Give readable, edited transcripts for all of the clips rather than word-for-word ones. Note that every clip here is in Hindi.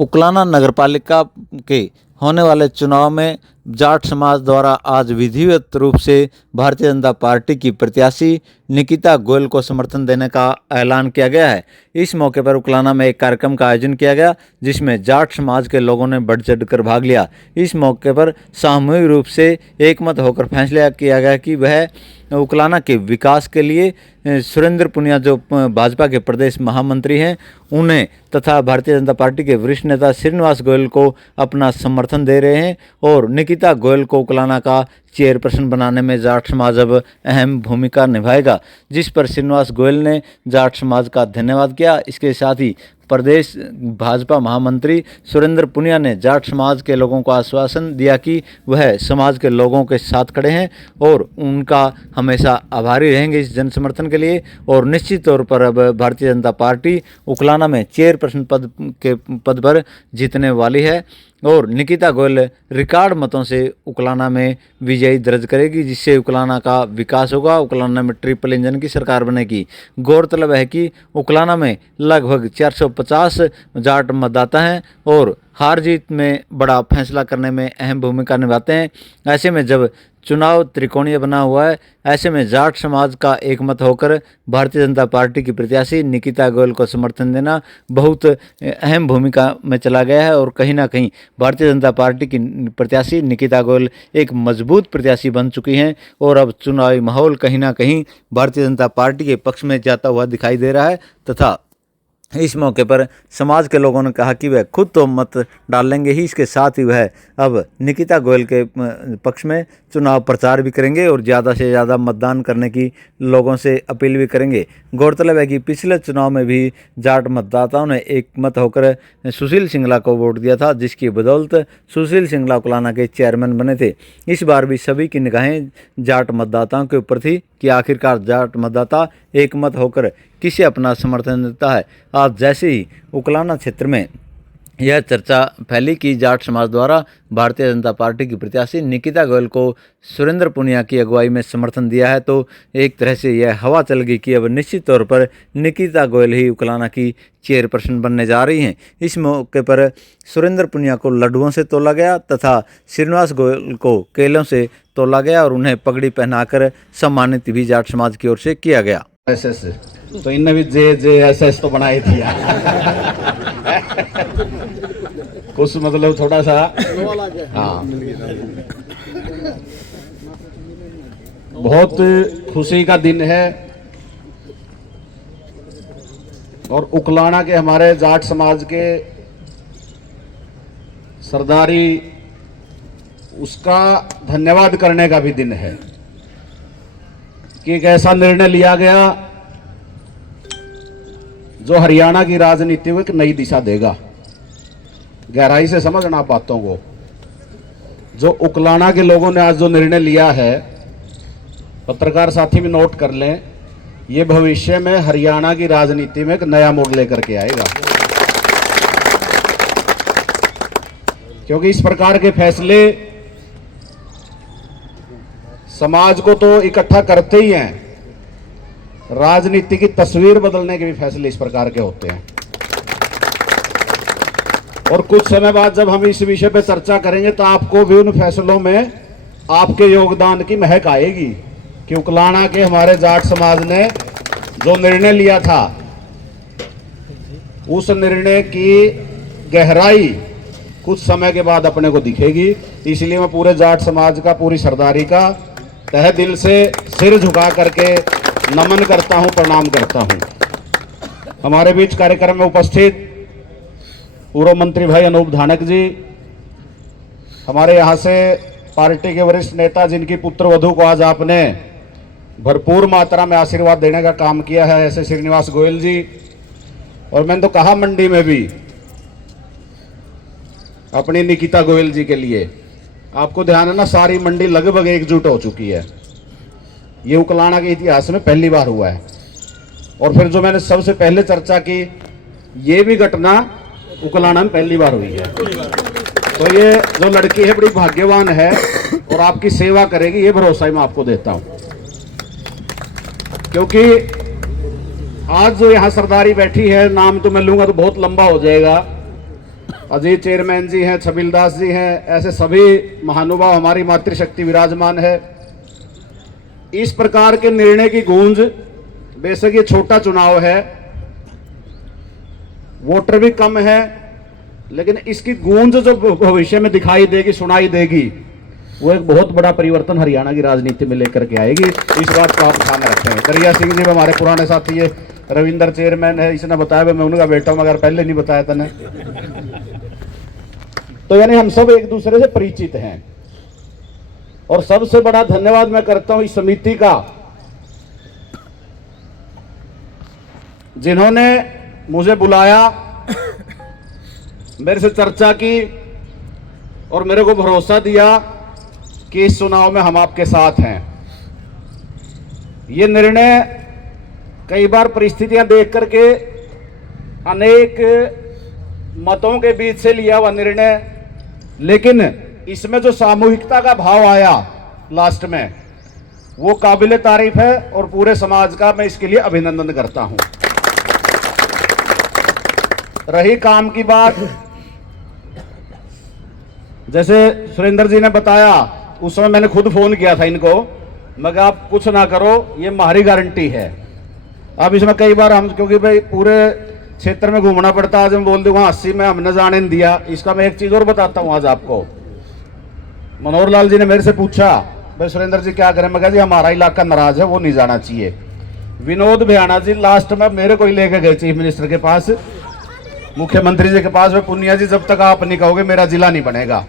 उकलाना नगरपालिका के होने वाले चुनाव में जाट समाज द्वारा आज विधिवत रूप से भारतीय जनता पार्टी की प्रत्याशी निकिता गोयल को समर्थन देने का ऐलान किया गया है। इस मौके पर उकलाना में एक कार्यक्रम का आयोजन किया गया जिसमें जाट समाज के लोगों ने बढ़ चढ़कर भाग लिया। इस मौके पर सामूहिक रूप से एकमत होकर फैसला किया गया कि वह उकलाना के विकास के लिए सुरेंद्र पुनिया जो भाजपा के प्रदेश महामंत्री हैं उन्हें तथा भारतीय जनता पार्टी के वरिष्ठ नेता श्रीनिवास गोयल को अपना समर्थन दे रहे हैं और निकिता गोयल को उकलाना का चेयरपर्सन बनाने में जाट समाज अब अहम भूमिका निभाएगा, जिस पर श्रीनिवास गोयल ने जाट समाज का धन्यवाद किया। इसके साथ ही प्रदेश भाजपा महामंत्री सुरेंद्र पुनिया ने जाट समाज के लोगों को आश्वासन दिया कि वह समाज के लोगों के साथ खड़े हैं और उनका हमेशा आभारी रहेंगे इस जन समर्थन के लिए। और निश्चित तौर पर अब भारतीय जनता पार्टी उकलाना में चेयरपर्सन पद पर जीतने वाली है और निकिता गोयल रिकॉर्ड मतों से उकलाना में विजयी दर्ज करेगी, जिससे उकलाना का विकास होगा। उकलाना में ट्रिपल इंजन की सरकार बनेगी। गौरतलब है कि उकलाना में लगभग 450 जाट मतदाता हैं और हार जीत में बड़ा फैसला करने में अहम भूमिका निभाते हैं। ऐसे में जब चुनाव त्रिकोणीय बना हुआ है, ऐसे में जाट समाज का एकमत होकर भारतीय जनता पार्टी की प्रत्याशी निकिता गोयल को समर्थन देना बहुत अहम भूमिका में चला गया है और कहीं ना कहीं भारतीय जनता पार्टी की प्रत्याशी निकिता गोयल एक मजबूत प्रत्याशी बन चुकी हैं और अब चुनावी माहौल कहीं ना कहीं भारतीय जनता पार्टी के पक्ष में जाता हुआ दिखाई दे रहा है तथा इस मौके पर समाज के लोगों ने कहा कि वह खुद तो मत डालेंगे ही, इसके साथ ही वह अब निकिता गोयल के पक्ष में चुनाव प्रचार भी करेंगे और ज़्यादा से ज़्यादा मतदान करने की लोगों से अपील भी करेंगे। गौरतलब है कि पिछले चुनाव में भी जाट मतदाताओं ने एकमत होकर सुशील सिंगला को वोट दिया था, जिसकी बदौलत सुशील सिंगला उकलाना के चेयरमैन बने थे। इस बार भी सभी की निगाहें जाट मतदाताओं के ऊपर थी कि आखिरकार जाट मतदाता एकमत होकर किसे अपना समर्थन देता है। आज जैसे ही उकलाना क्षेत्र में यह चर्चा फैली कि जाट समाज द्वारा भारतीय जनता पार्टी की प्रत्याशी निकिता गोयल को सुरेंद्र पुनिया की अगुवाई में समर्थन दिया है, तो एक तरह से यह हवा चल गई कि अब निश्चित तौर पर निकिता गोयल ही उकलाना की चेयरपर्सन बनने जा रही हैं। इस मौके पर सुरेंद्र पुनिया को लड्डुओं से तोला गया तथा श्रीनिवास गोयल को केलों से तोला गया और उन्हें पगड़ी पहनाकर सम्मानित भी जाट समाज की ओर से किया गया। तो इनने भी JJSS तो बनाई थी कुछ मतलब थोड़ा सा हाँ बहुत खुशी का दिन है और उकलाना के हमारे जाट समाज के सरदारी उसका धन्यवाद करने का भी दिन है कि एक ऐसा निर्णय लिया गया जो हरियाणा की राजनीति को एक नई दिशा देगा। गहराई से समझना बातों को। जो उकलाना के लोगों ने आज जो निर्णय लिया है, पत्रकार साथी भी नोट कर लें, ये भविष्य में हरियाणा की राजनीति में एक नया मोड़ लेकर के आएगा, क्योंकि इस प्रकार के फैसले समाज को तो इकट्ठा करते ही हैं, राजनीति की तस्वीर बदलने के भी फैसले इस प्रकार के होते हैं। और कुछ समय बाद जब हम इस विषय पर चर्चा करेंगे तो आपको भी उन फैसलों में आपके योगदान की महक आएगी कि उकलाना के हमारे जाट समाज ने जो निर्णय लिया था उस निर्णय की गहराई कुछ समय के बाद अपने को दिखेगी। इसलिए मैं पूरे जाट समाज का, पूरी सरदारी का तहे दिल से सिर झुका करके नमन करता हूं, प्रणाम करता हूं। हमारे बीच कार्यक्रम में उपस्थित पूर्व मंत्री भाई अनूप धानक जी, हमारे यहाँ से पार्टी के वरिष्ठ नेता जिनकी पुत्र वधू को आज आपने भरपूर मात्रा में आशीर्वाद देने का काम किया है, ऐसे श्रीनिवास गोयल जी, और मैंने तो कहा मंडी में भी अपनी निकिता गोयल जी के लिए, आपको ध्यान है ना, सारी मंडी लगभग एकजुट हो चुकी है। ये उकलाना के इतिहास में पहली बार हुआ है। और फिर जो मैंने सबसे पहले चर्चा की, ये भी घटना उकलाना में पहली बार हुई है। तो ये जो लड़की है बड़ी भाग्यवान है और आपकी सेवा करेगी, ये भरोसा ही मैं आपको देता हूं। क्योंकि आज जो यहाँ सरदारी बैठी है, नाम तो मैं लूंगा तो बहुत लंबा हो जाएगा, अजीत चेयरमैन जी हैं, छबिलदास जी हैं, ऐसे सभी महानुभाव, हमारी मातृशक्ति विराजमान है। इस प्रकार के निर्णय की गूंज, बेशक ये छोटा चुनाव है, वोटर भी कम है, लेकिन इसकी गूंज जो भविष्य में दिखाई देगी, सुनाई देगी, वो एक बहुत बड़ा परिवर्तन हरियाणा की राजनीति में लेकर के आएगी। इस बात को आप ध्यान रखें। करिया सिंह जी हमारे पुराने साथी है, रविंदर चेयरमैन है, इसने बताया, मैं उनका बेटा हूं, मगर पहले नहीं बताया था ने। तो यानी हम सब एक दूसरे से परिचित हैं। और सबसे बड़ा धन्यवाद मैं करता हूं इस समिति का, जिन्होंने मुझे बुलाया, मेरे से चर्चा की और मेरे को भरोसा दिया कि इस चुनाव में हम आपके साथ हैं। ये निर्णय कई बार परिस्थितियां देख करके अनेक मतों के बीच से लिया हुआ निर्णय, लेकिन इसमें जो सामूहिकता का भाव आया लास्ट में, वो काबिले तारीफ है और पूरे समाज का मैं इसके लिए अभिनंदन करता हूं। रही काम की बात, जैसे सुरेंद्र जी ने बताया, उस समय मैंने खुद फोन किया था इनको, मगर आप कुछ ना करो, ये हमारी गारंटी है। अब इसमें कई बार हम, क्योंकि भाई पूरे क्षेत्र में घूमना पड़ता है, आज हम बोल दूंगा 80 में हमने जाने नहीं दिया। इसका मैं एक चीज और बताता हूं आज आपको। मनोहर लाल जी ने मेरे से पूछा, भाई सुरेंद्र जी क्या करें? मैं कहा जी हमारा इलाका नाराज है, वो नहीं जाना चाहिए। विनोद भयाना जी लास्ट में मेरे को ही लेके गए चीफ मिनिस्टर के पास, मुख्यमंत्री जी के पास। वे पुनिया जी जब तक आप नहीं कहोगे मेरा जिला नहीं बनेगा।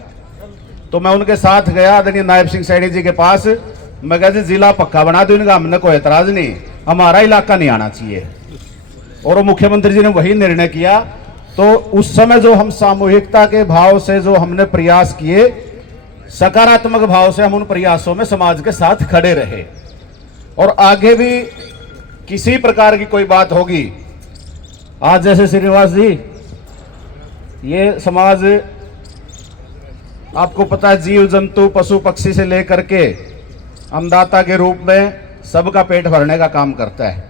तो मैं उनके साथ गया आदरणीय नायब सिंह सैनी जी के पास। मैं कहा जी जिला पक्का बना दो इनका, हमने कोई एतराज नहीं, हमारा इलाका नहीं आना चाहिए। और वो मुख्यमंत्री जी ने वही निर्णय किया। तो उस समय जो हम सामूहिकता के भाव से जो हमने प्रयास किए, सकारात्मक भाव से हम उन प्रयासों में समाज के साथ खड़े रहे। और आगे भी किसी प्रकार की कोई बात होगी, आज जैसे श्रीनिवास जी, ये समाज आपको पता है, जीव जंतु पशु पक्षी से लेकर के अन्नदाता के रूप में सबका पेट भरने का काम करता है।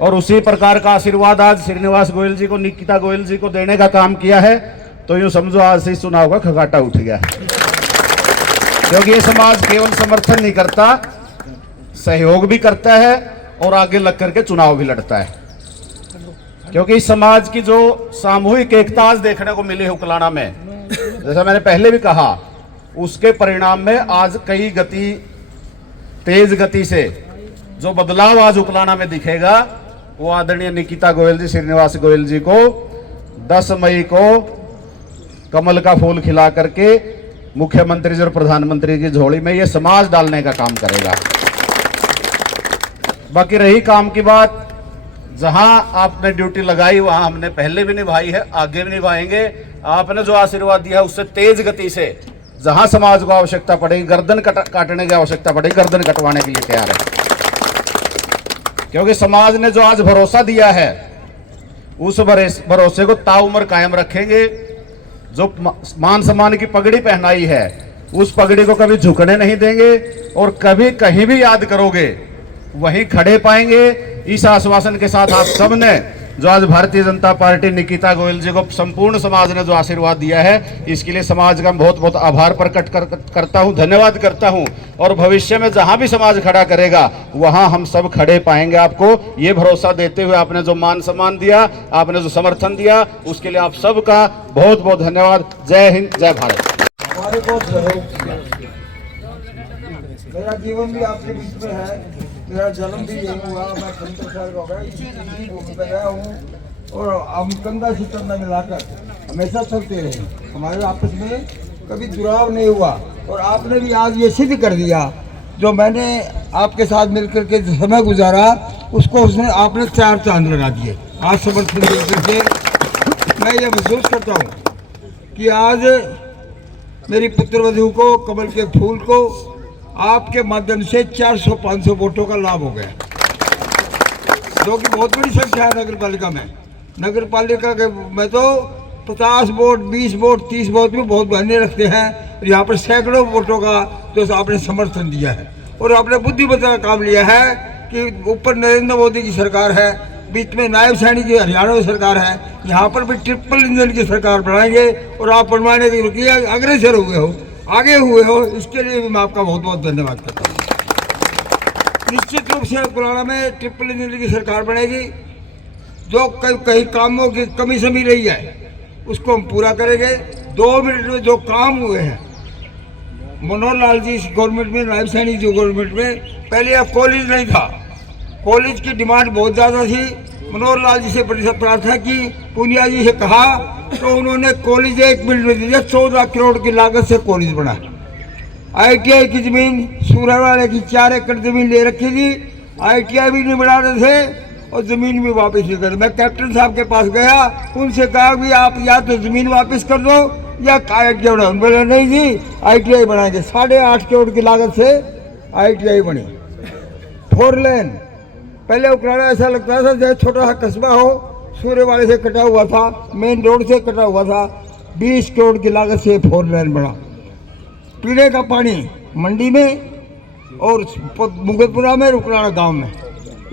और उसी प्रकार का आशीर्वाद आज श्रीनिवास गोयल जी को, निकिता गोयल जी को देने का काम किया है। तो यूं समझो आज से इस चुनाव का खगाटा उठ गया है, क्योंकि ये समाज केवल समर्थन नहीं करता, सहयोग भी करता है और आगे लग करके चुनाव भी लड़ता है। क्योंकि इस समाज की जो सामूहिक एकता आज देखने को मिली है उकलाना में, जैसा मैंने पहले भी कहा, उसके परिणाम में आज कई तेज गति से जो बदलाव आज उकलाना में दिखेगा, वो आदरणीय निकिता गोयल जी, श्रीनिवास गोयल जी को 10 मई को कमल का फूल खिला करके मुख्यमंत्री जी और प्रधानमंत्री की झोली में ये समाज डालने का काम करेगा। बाकी रही काम की बात, जहां आपने ड्यूटी लगाई वहां हमने पहले भी निभाई है, आगे भी निभाएंगे। आपने जो आशीर्वाद दिया है उससे तेज गति से जहां समाज को आवश्यकता पड़ेगी, गर्दन काटने की आवश्यकता पड़ेगी, गर्दन कटवाने के लिए तैयार है। क्योंकि समाज ने जो आज भरोसा दिया है, उस भरोसे को ताउम्र कायम रखेंगे। जो मान सम्मान की पगड़ी पहनाई है, उस पगड़ी को कभी झुकने नहीं देंगे और कभी कहीं भी याद करोगे वहीं खड़े पाएंगे। इस आश्वासन के साथ आप सबने जो आज भारतीय जनता पार्टी निकिता गोयल जी को संपूर्ण समाज ने जो आशीर्वाद दिया है, इसके लिए समाज का बहुत बहुत आभार प्रकट करता हूं, धन्यवाद करता हूं। और भविष्य में जहां भी समाज खड़ा करेगा वहां हम सब खड़े पाएंगे। आपको ये भरोसा देते हुए आपने जो मान सम्मान दिया, आपने जो समर्थन दिया, उसके लिए आप सबका बहुत बहुत धन्यवाद। जय हिंद, जय भारत। हमारे को मेरा जीवन भी आपके बीच में है, मेरा जन्म भी यही हुआ, मैं 75 साल का हो गया, इसी भूमि पर गया हूँ और हम कंधा से कंधा मिलाकर हमेशा चलते रहे। हमारे आपस में कभी दुराव नहीं हुआ और आपने भी आज ये सिद्ध कर दिया, जो मैंने आपके साथ मिलकर के जो समय गुजारा उसको उसने आपने 4 चांद लगा दिए। आज समर्थन देकर के मैं ये महसूस करता हूँ कि आज मेरी पुत्रवधू को, कमल के फूल को आपके माध्यम से 400-500 वोटों का लाभ हो गया, जो कि बहुत बड़ी संख्या है नगर पालिका में। नगर पालिका के में तो 50 वोट, 20 वोट, 30 वोट भी बहुत मायने रखते हैं। और यहाँ पर सैकड़ों वोटों का जो आपने समर्थन दिया है और आपने बुद्धिमत्ता का काम लिया है कि ऊपर नरेंद्र मोदी की सरकार है, बीच में नायब सैनी की हरियाणा में सरकार है, यहाँ पर भी ट्रिपल इंजन की सरकार बनाएंगे और आप बनवाने के लिए अग्रसर हुए हो, आगे हुए हो, इसके लिए भी मैं आपका बहुत बहुत धन्यवाद करता हूँ। निश्चित रूप से कुलाड़ा में ट्रिपल इंजन की सरकार बनेगी। जो कई कामों की कमी समी रही है उसको हम पूरा करेंगे। 2 मिनट में जो काम हुए हैं मनोहर लाल जी गवर्नमेंट में, नायब सैनी जी गवर्नमेंट में, पहले यह कॉलेज नहीं था, कॉलेज की डिमांड बहुत ज़्यादा थी। मनोहर लाल जी से प्रार्थना की, पूनिया जी से कहा, तो उन्होंने कॉलेज 1 मिनट में दिया। 14 करोड़ की लागत से कॉलेज बना। ITI की जमीन सूर्यवाड़े की 4 एकड़ जमीन ले रखी थी, ITI भी नहीं बना रहे थे और ज़मीन भी वापस नहीं कर। मैं कैप्टन साहब के पास गया, उनसे कहा कि आप या तो ज़मीन वापस कर दो या ITI बनाओ। बोले नहीं जी, ITI बनाएंगे। 8.5 करोड़ की लागत से ITI बनी। 4 लेन, पहले उकराड़ा ऐसा लगता था जैसे छोटा सा कस्बा हो, सूर्यवाड़े से कटा हुआ था, मेन रोड से कटा हुआ था। 20 करोड़ की लागत से 4 लेन बना। पीने का पानी मंडी में और मुगलपुरा में, उकराड़ा गाँव में,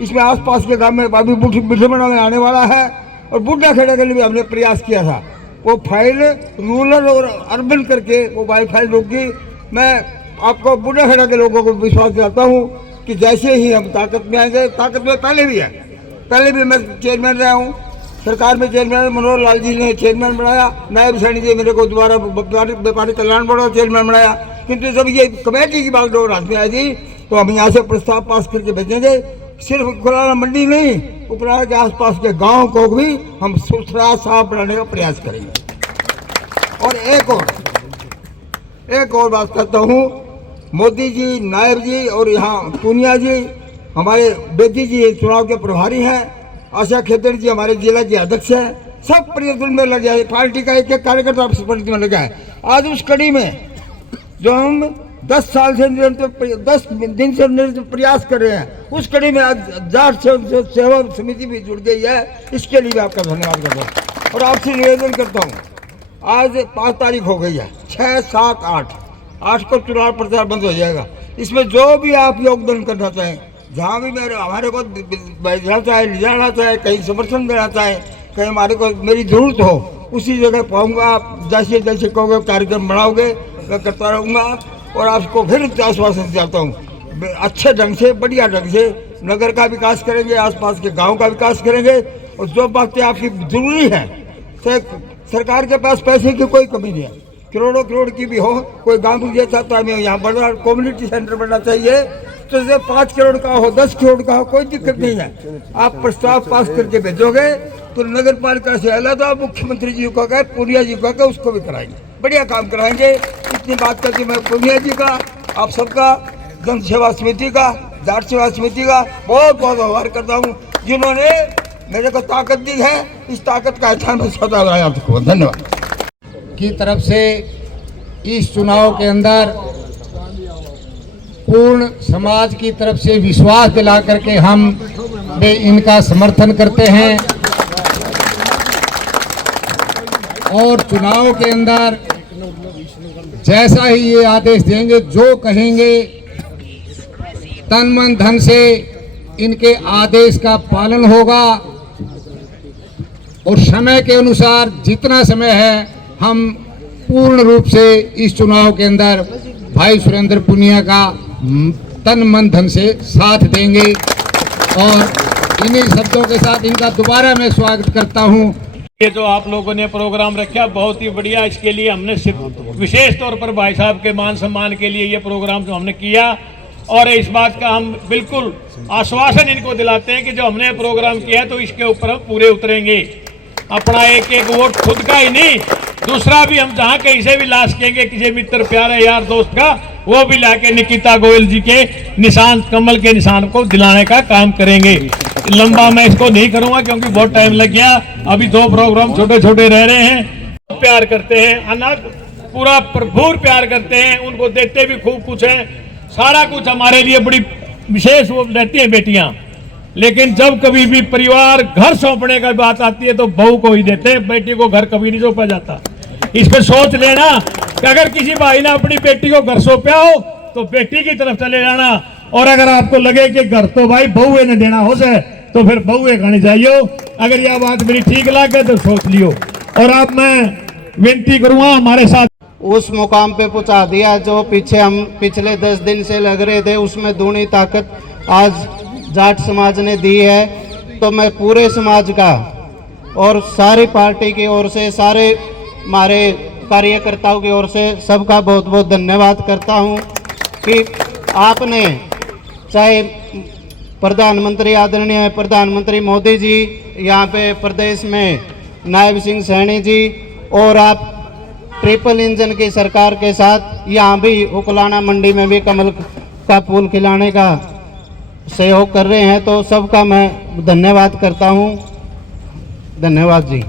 इसमें आसपास के गांव में अभी बिठमड़ा में आने वाला है। और बुड्ढा खेड़ा के लिए भी हमने प्रयास किया था। वो फाइल रूरल और अर्बन करके वो वाईफाई रोकी। मैं आपको बुड्ढा खेड़ा के लोगों को विश्वास दिलाता हूँ कि जैसे ही हम ताकत में आएंगे, ताकत में पहले भी है, पहले भी मैं चेयरमैन रहा हूँ, सरकार में चेयरमैन मनोहर लाल जी ने चेयरमैन बनाया, नायब सैनी जी मेरे को दोबारा व्यापारी कल्याण बोर्ड का चेयरमैन बनाया। किंतु जब ये कमेटी की बात हाथ में आई थी तो हम यहाँ से प्रस्ताव पास करके भेजेंगे। सिर्फ कुलाड़ा मंडी नहीं, उपराड़ा के आसपास के गांव को भी हम सुथरा साफ बनाने का प्रयास करेंगे। और एक और बात करता हूँ, मोदी जी, नायब जी और यहाँ पूनिया जी, हमारे बेदी जी चुनाव के प्रभारी हैं, आशा खेतर जी हमारे जिला के अध्यक्ष हैं, सब प्रयत्न में लगे हैं। पार्टी का एक कार्यकर्ता प्रयत्न में लगा है। आज उस कड़ी में जो हम 10 साल से निरंतर 10 दिन से निरंतर प्रयास कर रहे हैं, उस कड़ी में आज जाट सेवा समिति भी जुड़ गई है। इसके लिए भी आपका धन्यवाद करता हूँ और आपसे निवेदन करता हूँ। आज 5 तारीख हो गई है, 6, 7, 8 को चुनाव प्रचार बंद हो जाएगा। इसमें जो भी आप योगदान करना चाहें, जहाँ भी हमारे को भेजना चाहे, ले जाना चाहे, कहीं समर्थन देना चाहे, कहीं हमारे को मेरी जरूरत हो, उसी जगह पाऊँगा। आप जैसे जैसे कहोगे कार्यक्रम बनाओगे, मैं करता रहूँगा। और आपको फिर आश्वासन देता हूँ, अच्छे ढंग से, बढ़िया ढंग से नगर का विकास करेंगे, आसपास के गांव का विकास करेंगे। और जो बातें आपकी जरूरी है, सरकार के पास पैसे की कोई कमी नहीं है, करोड़ों करोड़ की भी हो, कोई गांव ये चाहता है मैं यहाँ बड़ा कम्युनिटी सेंटर बनना चाहिए, तो जैसे 5 करोड़ का हो, 10 करोड़ का हो, कोई दिक्कत नहीं है। आप प्रस्ताव पास करके भेजोगे तो नगर पालिका से अलग मुख्यमंत्री जी को कहे, पूनिया जी को कहे, उसको भी कराएंगे, बढ़िया काम कराएंगे। इतनी बात करके मैं पूनिया जी का, आप सबका, जन सेवा समिति का, जाट सेवा समिति का बहुत बहुत आभार करता हूँ, जिन्होंने मेरे को ताकत दी है। इस ताकत का एहसान मैं सदा रहा हूँ। धन्यवाद। की तरफ से इस चुनाव के अंदर पूर्ण समाज की तरफ से विश्वास दिला करके हम इनका समर्थन करते हैं और चुनाव के अंदर जैसा ही ये आदेश देंगे, जो कहेंगे, तन मन धन से इनके आदेश का पालन होगा और समय के अनुसार जितना समय है हम पूर्ण रूप से इस चुनाव के अंदर भाई सुरेंद्र पुनिया का तन मन धन से साथ देंगे। और इन्हीं शब्दों के साथ इनका दोबारा मैं स्वागत करता हूं। ये जो आप लोगों ने प्रोग्राम रखा बहुत ही बढ़िया, इसके लिए हमने विशेष तौर पर भाई साहब के मान सम्मान के लिए ये प्रोग्राम जो हमने किया, और इस बात का हम बिल्कुल आश्वासन इनको दिलाते हैं कि जो हमने प्रोग्राम किया है तो इसके ऊपर हम पूरे उतरेंगे। अपना एक एक वोट खुद का ही नहीं, दूसरा भी हम जहाँ कहीं से भी ला सकेंगे, किसी मित्र प्यारे यार दोस्त का, वो भी लाके निकिता गोयल जी के निशान, कमल के निशान को दिलाने का काम करेंगे। लंबा मैं इसको नहीं करूंगा क्योंकि बहुत टाइम लग गया, अभी 2 प्रोग्राम छोटे छोटे रह रहे हैं। प्यार करते हैं, अनग पूरा भरपूर प्यार करते हैं, उनको देखते भी खूब कुछ है, सारा कुछ हमारे लिए बड़ी विशेष वो रहती है बेटियां। लेकिन जब कभी भी परिवार घर सौंपने का बात आती है तो बहू को ही देते हैं, बेटी को घर कभी नहीं सौंपा जाता। इस पे सोच लेना कि अगर किसी भाई ने अपनी बेटी को घर सौंपा हो तो बेटी की तरफ चले जाना, और अगर आपको लगे कि घर तो भाई बहू ने देना हो जाए तो फिर बहुए खानी चाहिए। अगर यह बात मेरी ठीक लगे तो सोच लियो। और अब मैं विनती करूंगा हमारे साथ उस मुकाम पे पहुंचा दिया जो पीछे हम पिछले 10 दिन से लग रहे थे, उसमें दूनी ताकत आज जाट समाज ने दी है। तो मैं पूरे समाज का और सारी पार्टी की ओर से, सारे हमारे कार्यकर्ताओं की ओर से सबका बहुत बहुत धन्यवाद करता हूं कि आपने, चाहे प्रधानमंत्री आदरणीय प्रधानमंत्री मोदी जी, यहाँ पे प्रदेश में नायब सिंह सैनी जी, और आप ट्रिपल इंजन की सरकार के साथ यहाँ भी उकलाना मंडी में भी कमल का फूल खिलाने का सहयोग कर रहे हैं। तो सबका मैं धन्यवाद करता हूँ। धन्यवाद जी।